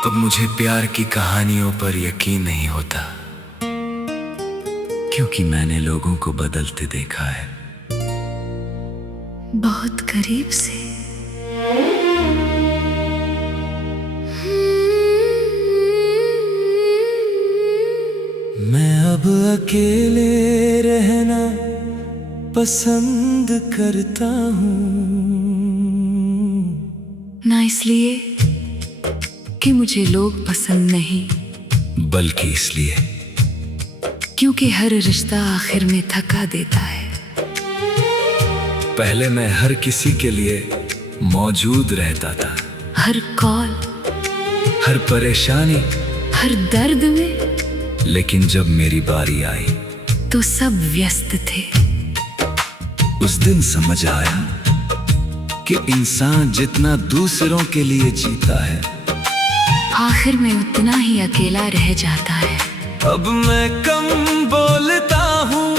अब मुझे प्यार की कहानियों पर यकीन नहीं होता, क्योंकि मैंने लोगों को बदलते देखा है बहुत करीब से। मैं अब अकेले रहना पसंद करता हूँ, ना इसलिए कि मुझे लोग पसंद नहीं, बल्कि इसलिए क्योंकि हर रिश्ता आखिर में थका देता है। पहले मैं हर किसी के लिए मौजूद रहता था, हर कॉल, हर परेशानी, हर दर्द में, लेकिन जब मेरी बारी आई तो सब व्यस्त थे। उस दिन समझ आया कि इंसान जितना दूसरों के लिए जीता है, आखिर में उतना ही अकेला रह जाता है। अब मैं कम बोलता हूँ,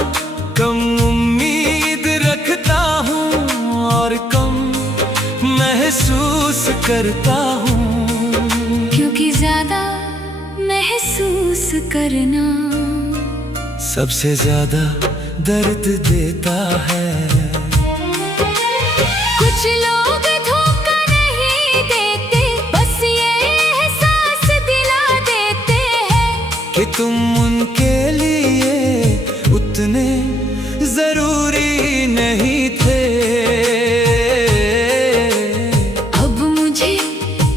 कम उम्मीद रखता हूँ और कम महसूस करता हूँ, क्योंकि ज्यादा महसूस करना सबसे ज्यादा दर्द देता है। कुछ लोग धोखा नहीं देते, बस ये एहसास दिला देते हैं कि तुम उनके लिए उतने जरूरी नहीं थे। अब मुझे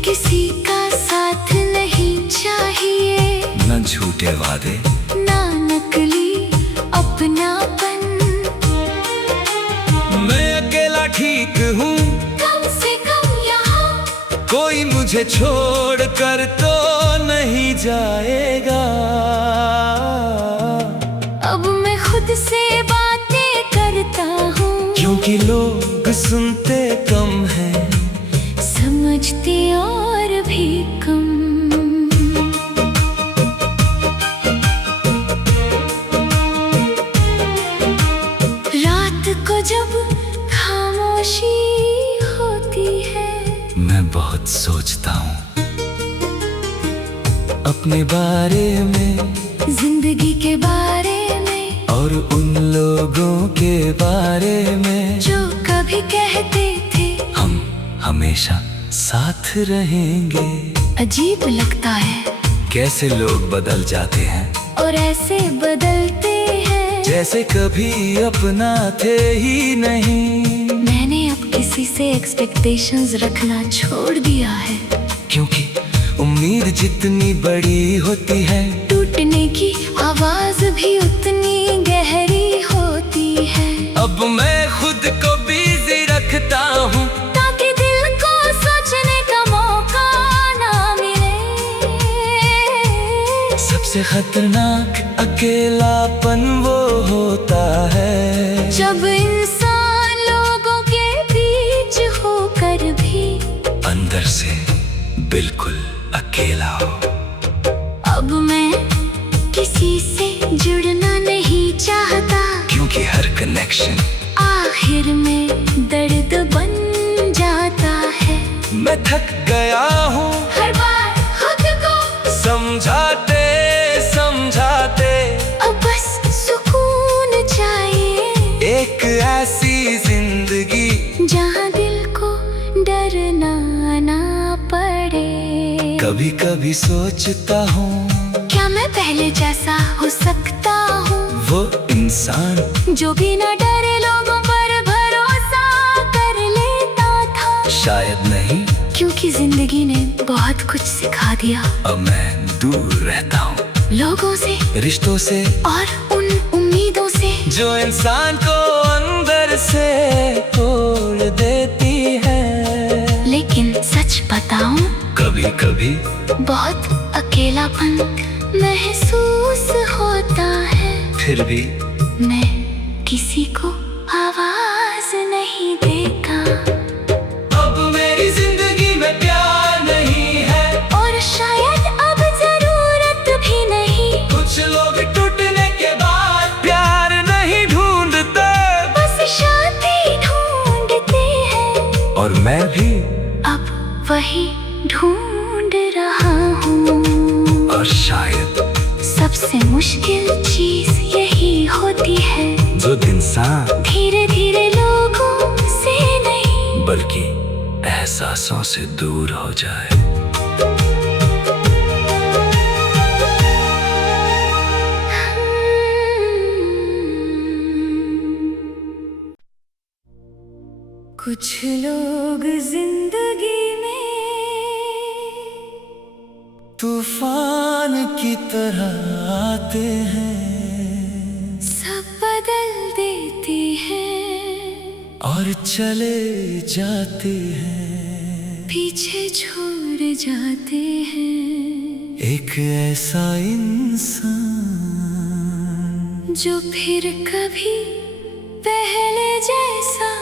किसी का साथ नहीं चाहिए, न झूठे वादे, ना नकली अपनापन। मैं अकेला ठीक हूँ, कम से कम यहाँ कोई मुझे छोड़ कर तो नहीं जाएगा। अब मैं खुद से बातें करता हूँ, क्योंकि लोग सुनते कम हैं, समझते और भी कम। रात को जब खामोशी होती है, मैं बहुत सोचता हूँ अपने बारे में, जिंदगी के बारे में, और उन लोगों के बारे में जो कभी कहते थे हम हमेशा साथ रहेंगे। अजीब लगता है कैसे लोग बदल जाते हैं, और ऐसे बदलते हैं जैसे कभी अपना थे ही नहीं। मैंने अब किसी से एक्सपेक्टेशंस रखना छोड़ दिया है, क्योंकि उम्मीद जितनी बड़ी होती है, टूटने की आवाज भी उतनी गहरी होती है। अब मैं खुद को बिजी रखता हूँ, ताकि दिल को सोचने का मौका ना मिले। सबसे खतरनाक अकेलापन वो होता है जब इंसान लोगों के बीच होकर भी अंदर से बिल्कुल अकेला हो। अब मैं किसी से जुड़ना नहीं चाहता, क्योंकि हर कनेक्शन आखिर में दर्द बन जाता है। मैं थक गया हूँ हर बार खुद को समझाते समझाते, अब बस सुकून चाहिए, एक ऐसी जिंदगी जहाँ दिल को डरना ना पड़े। कभी कभी सोचता हूँ, क्या मैं पहले जैसा हो सकता हूँ, वो इंसान जो बिना डरे लोगों पर भरोसा कर लेता था। शायद नहीं, क्योंकि जिंदगी ने बहुत कुछ सिखा दिया। अब मैं दूर रहता हूँ लोगों से, रिश्तों से, और उन उम्मीदों से जो इंसान को अंदर से तोड़ देती है। लेकिन सच बताऊं, कभी कभी बहुत अकेलापन महसूस होता है। फिर भी मैं किसी को आवाज नहीं देता, अब मेरी जिंदगी में प्यार नहीं है, और शायद अब जरूरत भी नहीं। कुछ लोग टूटने के बाद प्यार नहीं ढूंढते, बस शांति ढूंढते हैं, और मैं भी अब वही ढूंढ ढूंढ रहा हूँ। और शायद सबसे मुश्किल चीज यही होती है, जो इंसान धीरे धीरे लोगों से नहीं बल्कि एहसासों से दूर हो जाए। कुछ लोग जिंदगी में तूफान की तरह आते हैं, सब बदल देते हैं और चले जाते हैं। पीछे छोड़ जाते हैं एक ऐसा इंसान जो फिर कभी पहले जैसा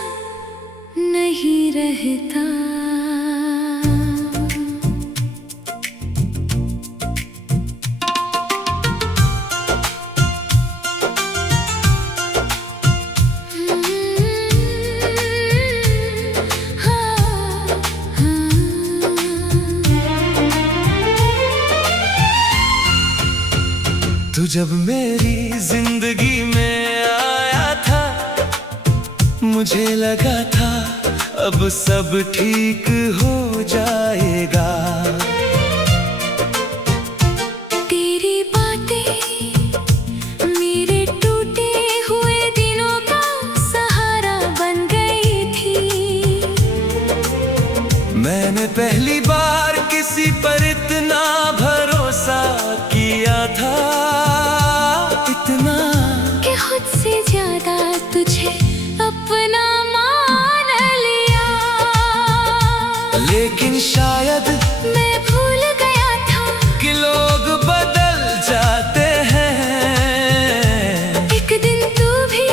नहीं रहता। तू जब मेरी जिंदगी में आया था, मुझे लगा था अब सब ठीक हो जाएगा। तेरी बातें मेरे टूटे हुए दिनों का सहारा बन गई थी। मैंने पहली बार किसी पर इतना भरोसा किया था, इतना कि खुद से ज्यादा तुझे अपना मान लिया। लेकिन शायद मैं भूल गया था कि लोग बदल जाते हैं। एक दिन तू भी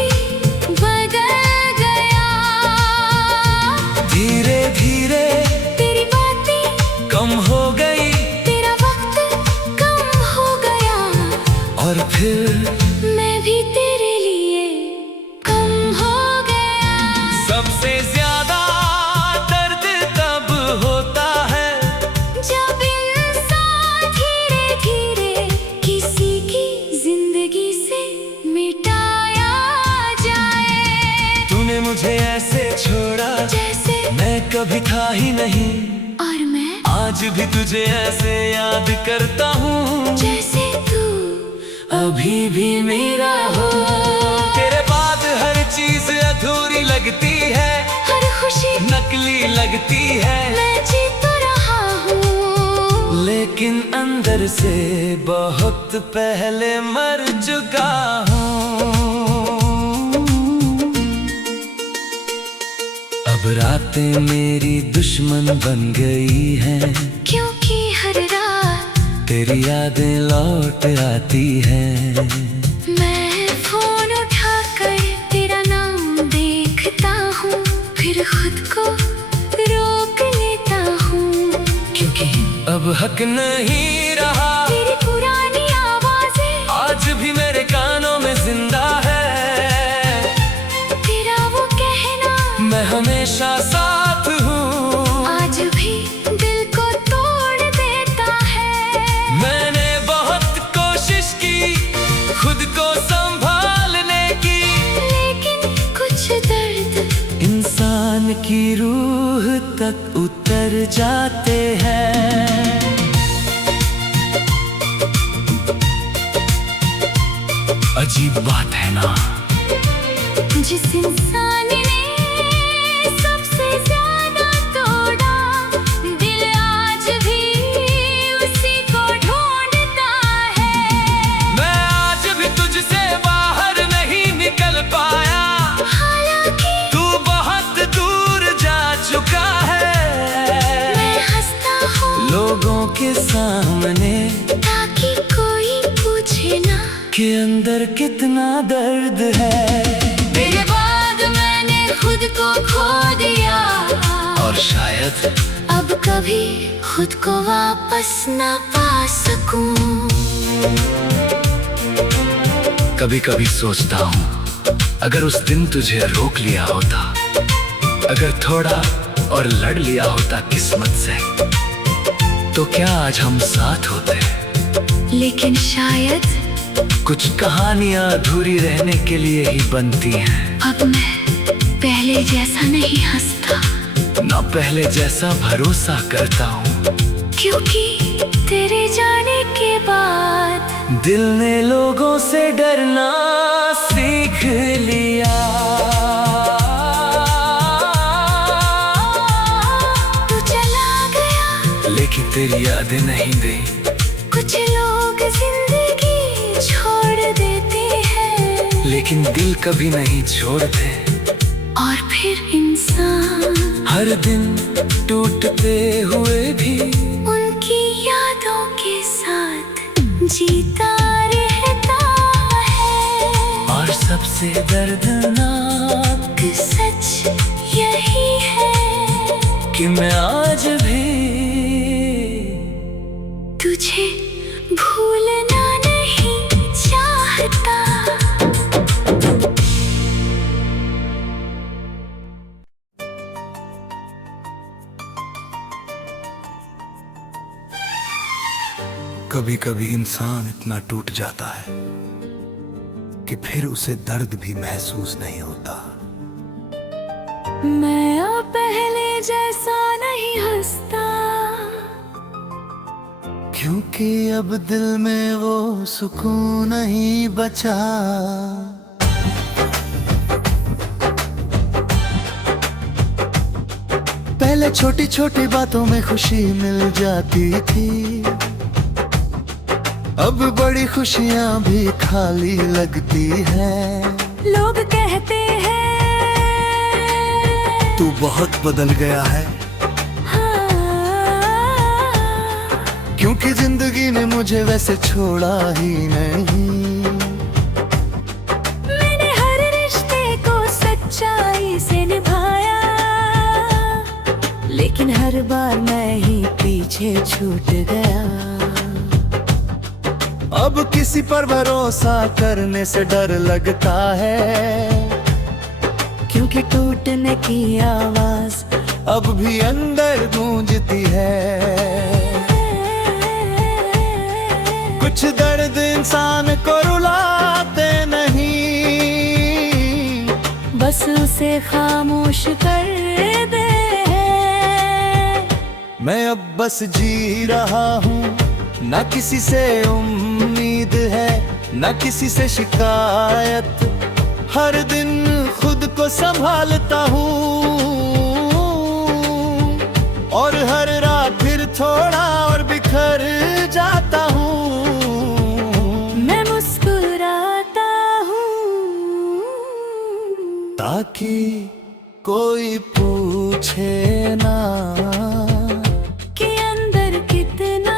बदल गया। धीरे धीरे तेरी बातें कम हो गई, तेरा वक्त कम हो गया, और फिर मैं भी तेरे लिए कम हो गया। सबसे ज्यादा दर्द तब होता है जब इंसान धीरे धीरे किसी की जिंदगी से मिटाया जाए। तूने मुझे ऐसे छोड़ा जैसे मैं कभी था ही नहीं, और मैं आज भी तुझे ऐसे याद करता हूँ जैसे तू अभी भी मेरा हो। तेरे बाद हर चीज अधूरी लगती है, हर खुशी नकली लगती है, मैं जी तो रहा हूँ, लेकिन अंदर से बहुत पहले मर चुका हूँ। अब रातें मेरी दुश्मन बन गई हैं, क्योंकि हर रात तेरी यादें लौट आती हैं। मैं फोन उठाकर तेरा नाम देखता हूँ, फिर खुद को रोक लेता हूँ, क्योंकि अब हक नहीं रहा। तेरी पुरानी आवाजें आज भी मेरे कानों में जिंदा है, तेरा वो कहना मैं हमेशा साथ हूँ। आज भी दिल को तोड़ देता है। मैंने बहुत कोशिश की खुद को संभालने की, लेकिन कुछ दर्द इंसान की रूह तक उतर जाते हैं। अजीब बात है ना, जिस इंसान ने सबसे ज्यादा तोड़ा, दिल आज भी उसी को ढूंढता है। मैं आज भी तुझसे बाहर नहीं निकल पाया, हालांकि तू बहुत दूर जा चुका है। मैं हंसता हूँ लोगों के सामने ताकि कोई पूछे ना के अंदर कितना दर्द है। तेरे बाद मैंने खुद को खो दिया, और शायद अब कभी खुद को वापस ना पा सकूं। कभी कभी सोचता हूँ अगर उस दिन तुझे रोक लिया होता, अगर थोड़ा और लड़ लिया होता किस्मत से, तो क्या आज हम साथ होते। लेकिन शायद कुछ कहानियां अधूरी रहने के लिए ही बनती हैं। अब मैं पहले जैसा नहीं हंसता, ना पहले जैसा भरोसा करता हूँ, क्योंकि तेरे जाने के बाद दिल ने लोगों से डरना सीख लिया। तू चला गया, लेकिन तेरी यादें नहीं गई। कुछ लोग जिंदगी छोड़ देते हैं, लेकिन दिल कभी नहीं छोड़ते। और फिर इंसान हर दिन टूटते हुए भी उनकी यादों के साथ जीता रहता है। और सबसे दर्दनाक सच यही है कि मैं आज भी तुझे भूलना नहीं चाहता। कभी कभी इंसान इतना टूट जाता है कि फिर उसे दर्द भी महसूस नहीं होता। मैं अब पहले जैसा नहीं हंसता, क्योंकि अब दिल में वो सुकून नहीं बचा। पहले छोटी छोटी बातों में खुशी मिल जाती थी, अब बड़ी खुशियां भी खाली लगती हैं। लोग कहते हैं तू बहुत बदल गया है, क्योंकि जिंदगी ने मुझे वैसे छोड़ा ही नहीं। मैंने हर रिश्ते को सच्चाई से निभाया, लेकिन हर बार मैं ही पीछे छूट गया। अब किसी पर भरोसा करने से डर लगता है, क्योंकि टूटने की आवाज अब भी अंदर गूंजती है। कुछ दर्द इंसान को रुलाते नहीं, बस उसे खामोश कर दे। मैं अब बस जी रहा हूँ, ना किसी से उम्मीद है, ना किसी से शिकायत। हर दिन खुद को संभालता हूँ, और हर रात फिर थोड़ा और बिखर जाता हूँ। मैं मुस्कुराता हूँ, ताकि कोई पूछे ना कि अंदर कितना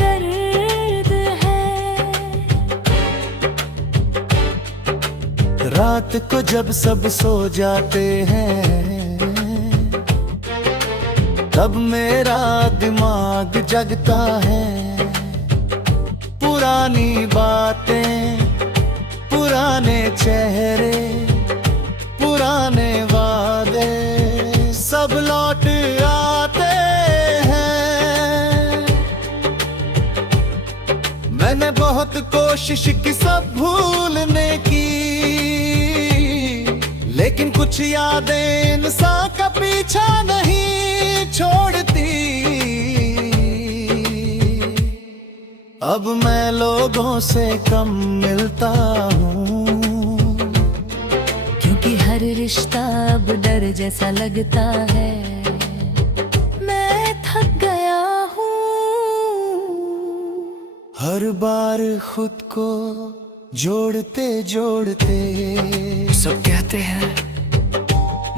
दर्द है। रात को जब सब सो जाते हैं, तब मेरा दिमाग जगता है। पुरानी बातें, पुराने चेहरे, पुराने वादे सब लौट आते हैं। मैंने बहुत कोशिश की सब भूलने की, लेकिन कुछ यादें इंसान का पीछा नहीं छोड़ती। अब मैं लोगों से कम मिलता हूँ, क्योंकि हर रिश्ता अब डर जैसा लगता है। मैं थक गया हूँ, हर बार खुद को जोड़ते जोड़ते। सब कहते हैं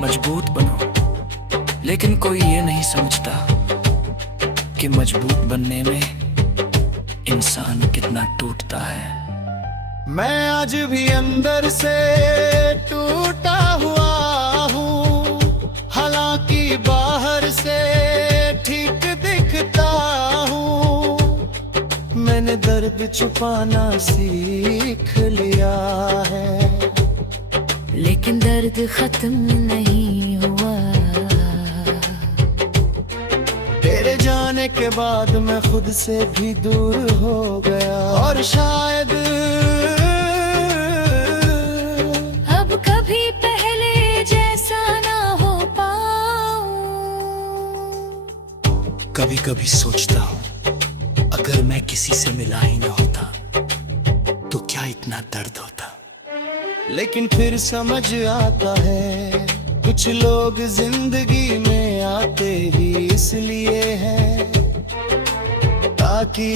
मजबूत बनो, लेकिन कोई ये नहीं समझता कि मजबूत बनने में इंसान कितना टूटता है। मैं आज भी अंदर से टूटा हुआ हूँ, हालांकि बाहर से ठीक दिखता हूँ। मैंने दर्द छुपाना सीख लिया है, लेकिन दर्द खत्म नहीं हुआ। तेरे जाने जाने के बाद मैं खुद से भी दूर हो गया, और शायद अब कभी पहले जैसा ना हो पाऊं। कभी कभी सोचता हूँ अगर मैं किसी से मिला ही ना होता तो क्या इतना दर्द होता। लेकिन फिर समझ आता है कुछ लोग जिंदगी में आते ही इसलिए हैं ताकि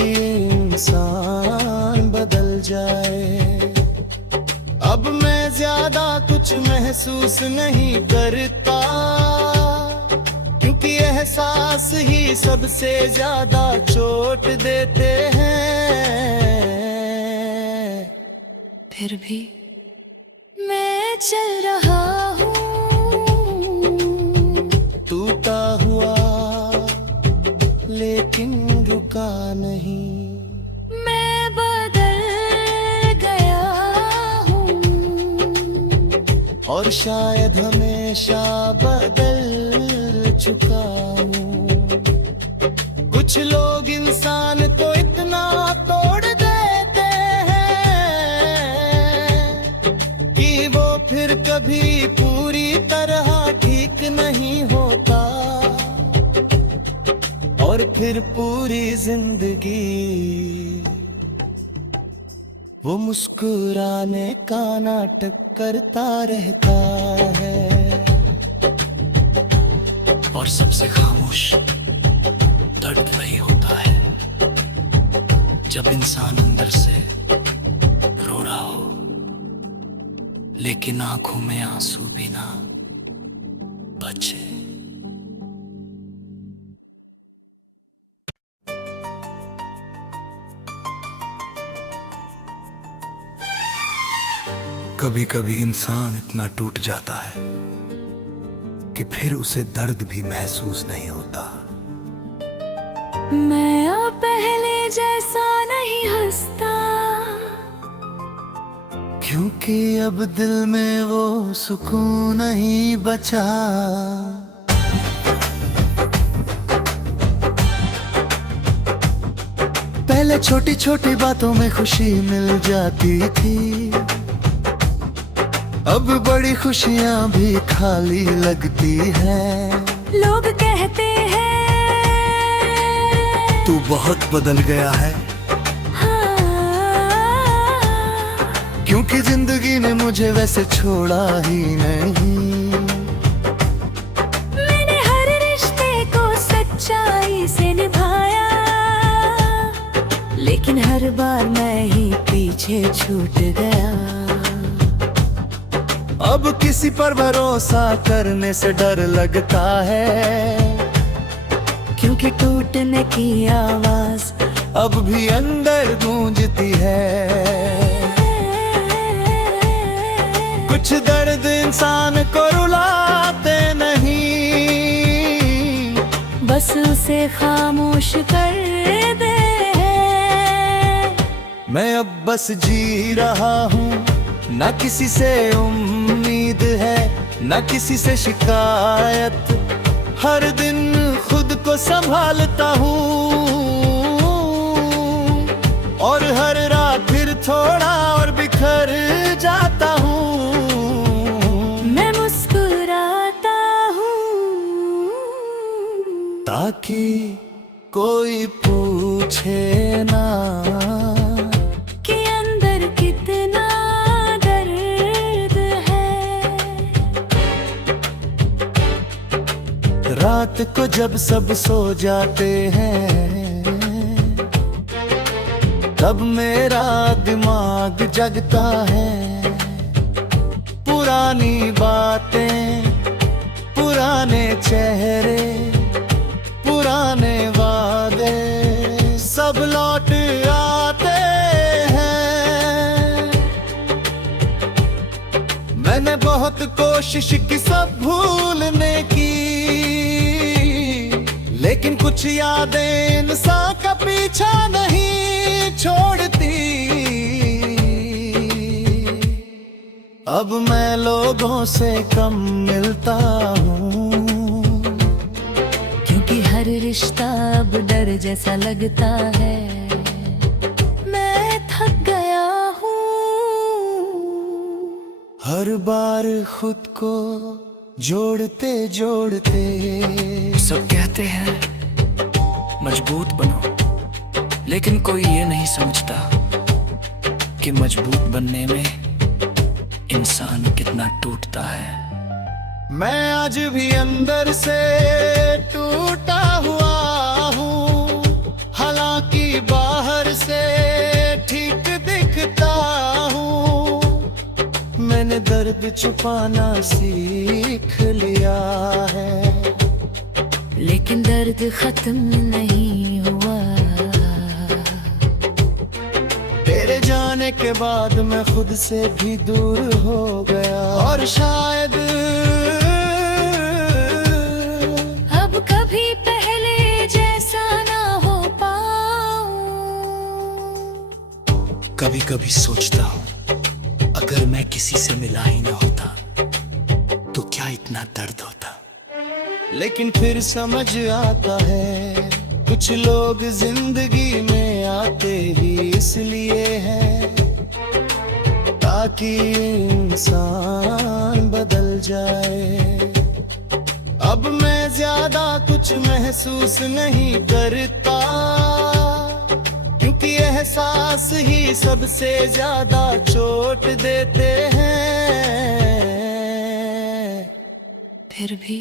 इंसान बदल जाए। अब मैं ज्यादा कुछ महसूस नहीं करता, क्योंकि एहसास ही सबसे ज्यादा चोट देते हैं। फिर भी मैं चल रहा हूँ, टूटा हुआ लेकिन रुका नहीं। मैं बदल गया हूँ, और शायद हमेशा बदल चुका हूँ। कुछ लोग इंसान को इतना तोड़ देते हैं कि वो फिर कभी पूरी तरह ठीक नहीं होता, और फिर पूरी जिंदगी वो मुस्कुराने का नाटक करता रहता है। और सबसे खामोश दर्द वही होता है जब इंसान अंदर से रो रहा हो लेकिन आंखों में आंसू भी ना बचे। कभी कभी इंसान इतना टूट जाता है कि फिर उसे दर्द भी महसूस नहीं होता। मैं अब पहले जैसा नहीं हंसता, क्योंकि अब दिल में वो सुकून नहीं बचा। पहले छोटी छोटी बातों में खुशी मिल जाती थी, अब बड़ी खुशियां भी खाली लगती हैं। लोग कहते हैं तू बहुत बदल गया है, क्योंकि जिंदगी ने मुझे वैसे छोड़ा ही नहीं। मैंने हर रिश्ते को सच्चाई से निभाया, लेकिन हर बार मैं ही पीछे छूट गया। अब किसी पर भरोसा करने से डर लगता है, क्योंकि टूटने की आवाज अब भी अंदर गूंजती है। कुछ दर्द इंसान को रुलाते नहीं, बस उसे खामोश कर दे। मैं अब बस जी रहा हूँ, ना किसी से उम्मीद है, ना किसी से शिकायत। हर दिन खुद को संभालता हूँ, और हर रात फिर थोड़ा और बिखर जाता हूँ। मैं मुस्कुराता हूँ ताकि कोई पूछे ना कि अंदर कितना दर्द है। रात को जब सब सो जाते हैं, तब मेरा दिमाग जगता है। पुरानी बातें, पुराने चेहरे, पुराने वादे सब लौट आते हैं। मैंने बहुत कोशिश की सब भूलने की, लेकिन कुछ यादें इंसान का पीछा नहीं छोड़ती। अब मैं लोगों से कम मिलता हूँ, क्योंकि हर रिश्ता अब डर घर जैसा लगता है। मैं थक गया हूँ। हर बार खुद को जोड़ते जोड़ते सब कहते हैं मजबूत बनो, लेकिन कोई ये नहीं समझता कि मजबूत बनने में इंसान कितना टूटता है। मैं आज भी अंदर से टूटा हुआ हूँ, हालांकि बाहर से ठीक दिखता हूँ। मैंने दर्द छुपाना सीख लिया है, लेकिन दर्द खत्म नहीं हुआ। तेरे जाने के बाद मैं खुद से भी दूर हो गया, और शायद अब कभी पहले जैसा ना हो पाऊं। कभी कभी सोचता हूँ अगर मैं किसी से मिला ही ना होता तो क्या इतना दर्द होता। लेकिन फिर समझ आता है कुछ लोग जिंदगी में आते ही इसलिए हैं ताकि इंसान बदल जाए। अब मैं ज्यादा कुछ महसूस नहीं करता, क्योंकि एहसास ही सबसे ज्यादा चोट देते हैं। फिर भी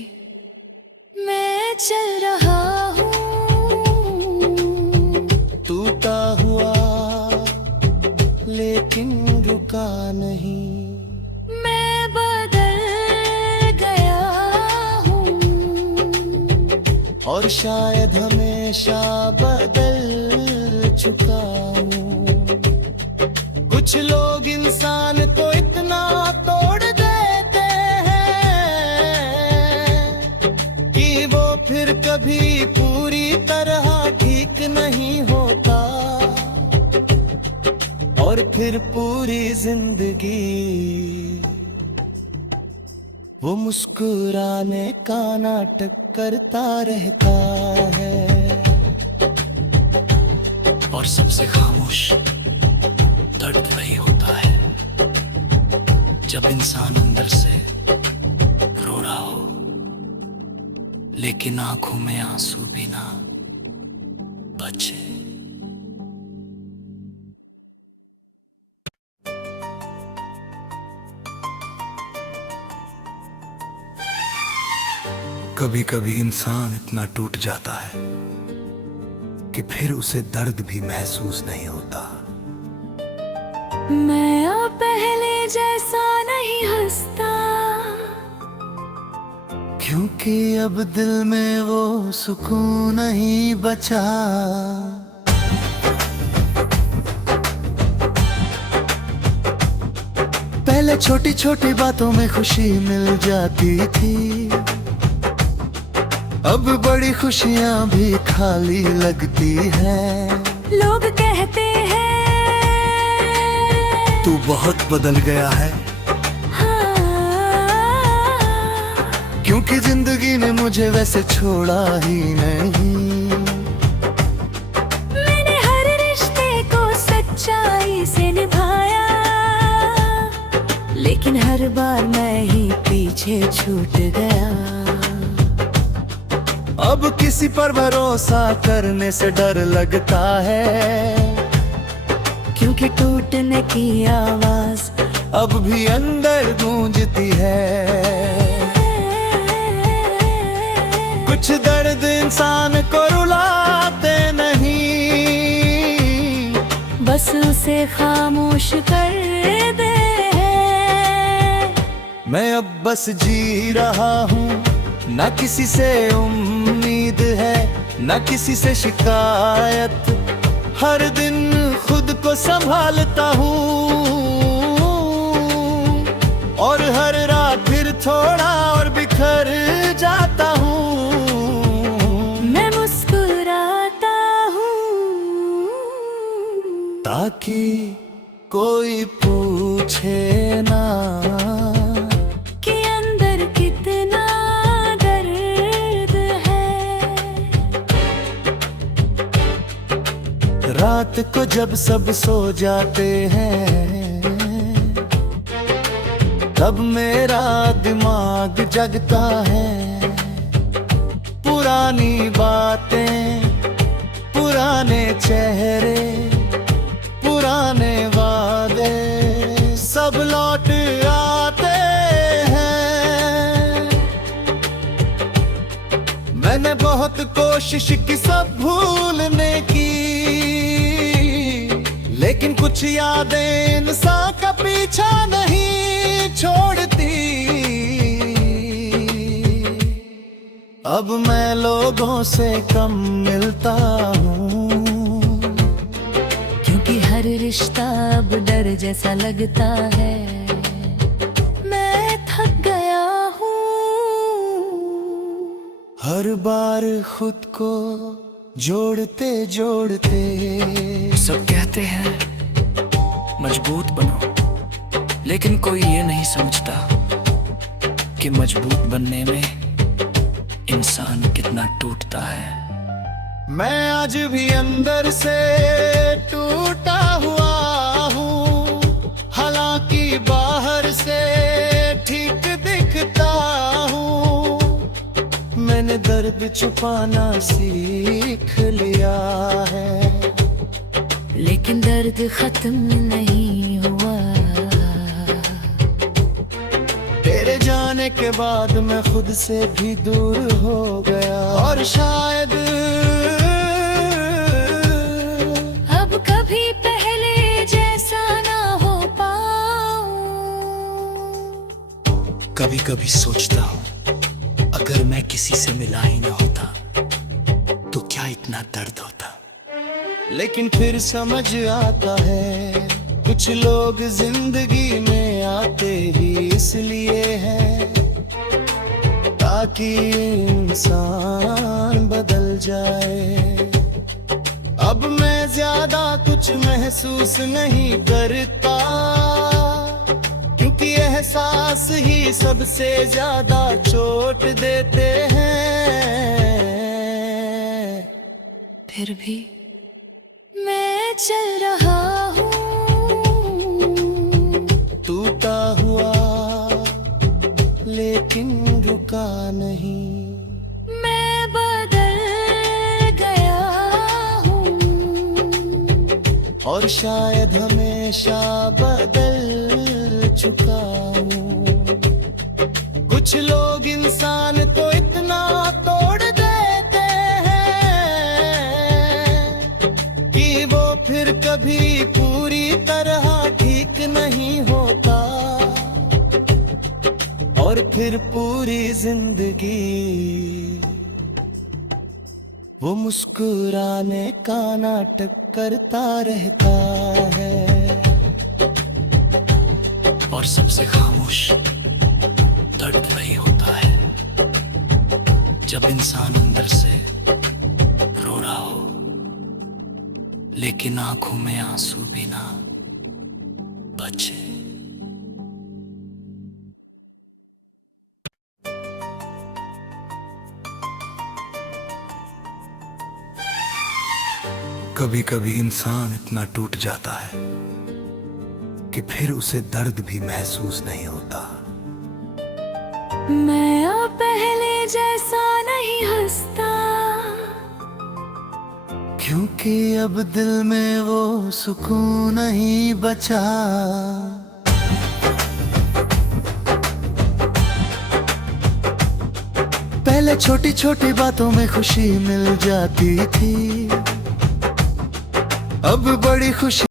मैं चल रहा हूँ, टूटा हुआ लेकिन रुका नहीं। मैं बदल गया हूँ, और शायद हमेशा बदल चुका हूँ। कुछ लोग इंसान को इतना तोड़ देते हैं कि वो फिर कभी पूरी तरह ठीक नहीं होता, और फिर पूरी जिंदगी वो मुस्कुराने का नाटक करता रहता है। और सबसे खामोश दर्द वही होता है जब इंसान अंदर से रो रहा हो, लेकिन आंखों में आंसू भी ना बचे। कभी कभी इंसान इतना टूट जाता है कि फिर उसे दर्द भी महसूस नहीं होता। मैं अब पहले जैसा नहीं हंसता, क्योंकि अब दिल में वो सुकून नहीं बचा। पहले छोटी छोटी बातों में खुशी मिल जाती थी, अब बड़ी खुशियां भी खाली लगती हैं। लोग कहते हैं तू बहुत बदल गया है, हाँ, क्योंकि जिंदगी ने मुझे वैसे छोड़ा ही नहीं। मैंने हर रिश्ते को सच्चाई से निभाया, लेकिन हर बार मैं ही पीछे छूट गया। अब किसी पर भरोसा करने से डर लगता है, क्योंकि टूटने की आवाज अब भी अंदर गूंजती है। कुछ दर्द इंसान को रुलाते नहीं, बस उसे खामोश कर दे। मैं अब बस जी रहा हूँ, ना किसी से उम्मीद है, ना किसी से शिकायत। हर दिन खुद को संभालता हूँ, और हर रात फिर थोड़ा और बिखर जाता हूँ। मैं मुस्कुराता हूँ, ताकि कोई पूछे ना कि अंदर कितना दर्द है। रात को जब सब सो जाते हैं, तब मेरा दिमाग जगता है। पुरानी बातें, पुराने चेहरे, पुराने वादे सब लौट आते हैं। मैंने बहुत कोशिश की सब भूलने की, लेकिन कुछ यादें इंसान का पीछा नहीं छोड़ती। अब मैं लोगों से कम मिलता हूँ, क्योंकि हर रिश्ता अब डर जैसा लगता है। मैं थक गया हूँ हर बार खुद को जोड़ते जोड़ते। सब कहते हैं मजबूत बनो, लेकिन कोई ये नहीं समझता कि मजबूत बनने में इंसान कितना टूटता है। मैं आज भी अंदर से टूटा हुआ हूँ, हालांकि बाहर से ठीक दिखता हूँ। मैंने दर्द छुपाना सीख लिया है, लेकिन दर्द खत्म नहीं हुआ। तेरे जाने के बाद मैं खुद से भी दूर हो गया, और शायद अब कभी पहले जैसा ना हो पाऊं। कभी कभी सोचता हूँ, अगर मैं किसी से मिला ही ना होता तो क्या इतना दर्द होता। लेकिन फिर समझ आता है, कुछ लोग जिंदगी में आते ही इसलिए हैं ताकि इंसान बदल जाए। अब मैं ज्यादा कुछ महसूस नहीं करता, क्योंकि एहसास ही सबसे ज्यादा चोट देते हैं। फिर भी मैं चल रहा हूँ, टूटा हुआ लेकिन रुका नहीं। मैं बदल गया हूँ, और शायद हमेशा बदल चुका हूँ। कुछ लोग इंसान को इतना तोड़ देते हैं कि वो फिर कभी पूरी तरह ठीक नहीं होता, और फिर पूरी जिंदगी वो मुस्कुराने का नाटक करता रहता है। और सबसे खामोश दर्द वही होता है जब इंसान अंदर से रो रहा हो, लेकिन आंखों में आंसू भी ना बचे। कभी कभी इंसान इतना टूट जाता है कि फिर उसे दर्द भी महसूस नहीं होता। मैं अब पहले जैसा नहीं हंसता, क्योंकि अब दिल में वो सुकून नहीं बचा। पहले छोटी छोटी बातों में खुशी मिल जाती थी, अब बड़ी खुशी